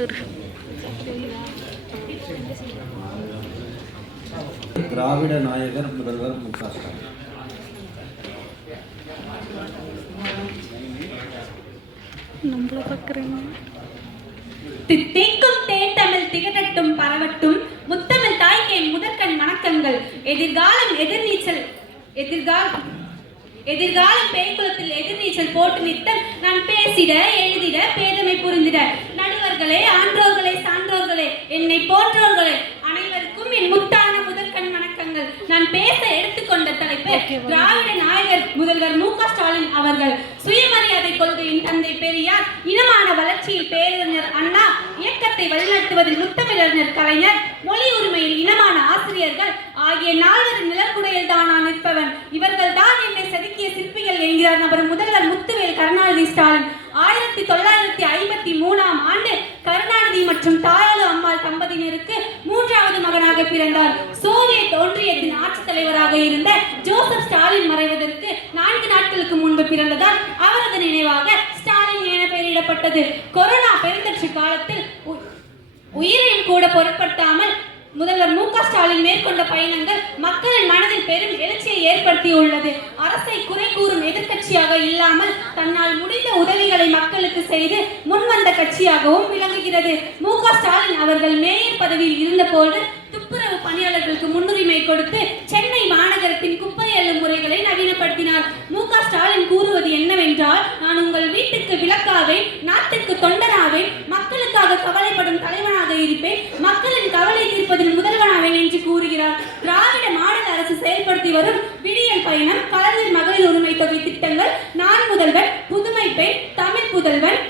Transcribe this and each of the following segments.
போட்டுரு. திராவிட நாயகர் முதல்வர் மு.க. ஸ்டாலின். நம்மள பார்க்குறீங்க. தித்திக்கும் தேட்டமிழ் திகழட்டும் பரவட்டும் முத்தமிழ் தாய்க்கே முதற்கண் வணக்கங்கள். எதிர்காலம் பேய்குளத்தில் எதிர்நீச்சல் போட்டு நித்தம் நான் பேசிட எழுதிட பேதமை புரிந்திட நடுவர்களே, ஆன்றோர்களே, சான்றோர்களே, என்னை போன்றோர்களே அனைவருக்கும் என் முத்தான முதற்கண் வணக்கங்கள். நான் பேச எடுத்துக்கொண்ட தலைப்பு திராவிட நாயகர் முதல்வர் மு.க. ஸ்டாலின் அவர்கள். சுயமரியாதை கொள்கையின் தந்தை பெரியார், இனமான வளர்ச்சியில் பேரறிஞர் அண்ணா, இயக்கத்தை வழிநடத்துவதில் முத்தமிழறிஞர் கலைஞர், மொழி உரிமையில் இனமான ஆசிரியர்கள் ஆகிய நால்வரின் நிழற்குடையில் தான் நான் நிற்பவன். இவர்கள் தான் என்னை செதுக்கிய சிற்பிகள் என்கிறார் நபர் முதல்வர் முத்துவேல் கருணாநிதி ஸ்டாலின். 1953ஆம் ஆண்டு கருணாநிதி மற்றும் தாயாளு அம்மாள் தம்பதியினருக்கு 3வது மகனாக பிறந்தார். சோவியத் ஒன்றியத்தின் ஆட்சித் தலைவராக இருந்த ஜோசப் ஸ்டாலின் மறைவதற்கு 4 நாட்களுக்கு முன்பு பிறந்ததால் அவரது நினைவாக ஸ்டாலின் என பெயரிடப்பட்டது. கொரோனா பெருந்தொற்று காலத்தில் உயிரையும் கூட பொருட்படுத்தாமல் முதல்வர் மு.க. ஸ்டாலின் மேற்கொண்ட பயணங்கள் மக்களின் மனதில் பெரும் எழுச்சியை ஏற்படுத்தியுள்ளது. அரசை குறை கூறும் எதிர்கட்சியாக இல்லாமல் தன்னால் முடிந்த உதவிகளை மக்களுக்கு செய்து முன்வந்த கட்சியாகவும் விளங்குகிறது. மு.க. ஸ்டாலின் அவர்கள் மேயர் பதவியில் இருந்தபோது துப்புரவு பணியாளர்களுக்கு முன்னுரிமை கொடுத்து சென்னை மாநகரத்தின் குப்பை அள்ளும் முறைகளை நவீனப்படுத்தினார். மு.க. ஸ்டாலின் கூறுவது என்னவென்றால், நான் உங்கள் வீட்டுக்கு விளக்காவேன், நாட்டுக்கு தொண்டனாவேன், மக்களுக்காக கவலைப்படும் தலைவனாக இருப்பேன், மக்களின் கவலை தீர்ப்பதில் முதல்வனாவேன் என்று கூறுகிறார். திராவிட மாடல் அரசு செயல்படுத்தி வரும் விடியல் பயணம், கலைஞர் மகளிர் உரிமை தொகை திட்டங்கள், நான் முதல்வன், புதுமை பெண், தமிழ் புதல்வன்,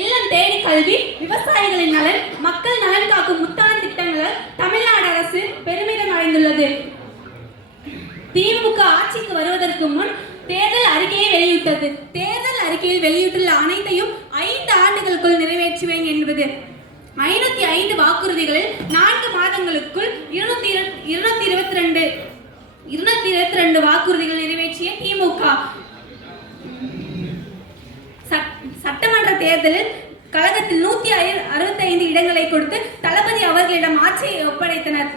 இல்லம் தேடி கல்வி, விவசாயிகளின் நலன், மக்கள் நலன் காக்கும் முத்தான திட்டங்களால் தமிழ்நாடு அரசு பெருமிதம் அடைந்துள்ளது. திமுக ஆட்சிக்கு வருவதற்கு முன் தேர்தல் அறிக்கையை வெளியிட்டது. தேர்தல் அறிக்கையில் வெளியிட்டுள்ள அனைத்தையும் 5 ஆண்டுகளுக்குள் நிறைவேற்றுவேன் என்பது. 505 வாக்குறுதிகளில் 4 மாதங்களுக்குள் 222 வாக்குறுதிகள் நிறைவேற்றிய திமுக சட்டமன்ற தேர்தலில் கழகத்தில் 165 இடங்களை கொடுத்து தளபதி அவர்களிடம் ஆட்சியை ஒப்படைத்தனர்.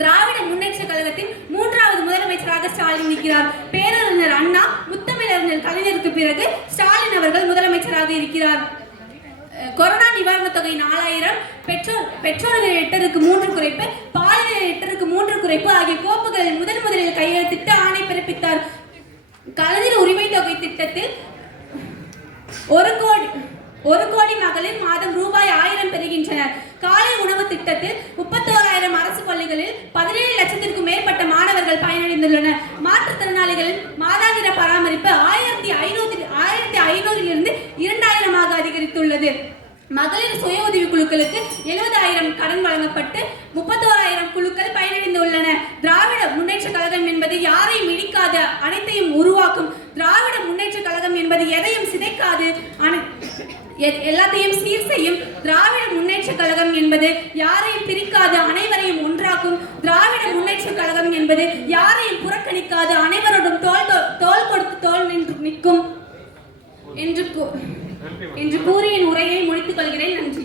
திராவிட முன்னேற்ற கழகத்தின் 3வது முதலமைச்சராக ஸ்டாலின் இருக்கிறார். பேரறிஞர் அண்ணா, முத்தமிழறிஞர் கலைஞருக்கு பிறகு ஸ்டாலின் அவர்கள் முதலமைச்சராக இருக்கிறார். கொரோனா நிவாரண தொகை 4000, பெட்ரோல் 8க்கு 3 குறைப்பு, பாலியல் 8க்கு 3 குறைப்பு ஆகிய கோப்புகளில் முதலில் கையெழுத்திட்டு ஆணை பிறப்பித்தார். கலைஞர் உரிமை தொகை திட்டத்தில் 1 கோடி மகளிர் மாதம் ரூபாய் 1000 பெறுகின்றனர். காலை உணவு திட்டத்தில் 31,000 அரசு பள்ளிகளில் 17 லட்சத்திற்கும் மேற்பட்ட மாணவர்கள் பயனடைந்துள்ளனர். மாற்றுத்திறனாளிகளின் மாதாந்திர பராமரிப்பு 1500 இருந்து 2000 அதிகரித்துள்ளது. மகளிர் சுய உதவி குழுக்களுக்கு 70,000 கடன் வழங்கப்பட்டு 31,000 குழுக்கள் பயனடைந்துள்ளன. திராவிட முன்னேற்ற கழகம் என்பது யாரையும் இடிக்காது, அனைத்தையும் உருவாக்கும். திராவிட முன்னேற்ற கழகம் என்பது எதையும் சிதைக்காது, எல்லாத்தையும் சீர் செய்யும். திராவிட முன்னேற்ற கழகம் என்பது யாரையும் பிரிக்காது, அனைவரையும் ஒன்றாக்கும். திராவிட முன்னேற்ற கழகம் என்பது யாரையும் புறக்கணிக்காது, அனைவரோடும் தோள் கொடுத்து தோள் நின்று நிற்கும் என்று கூறி என் உரையை முடித்துக் கொள்கிறேன். நன்றி.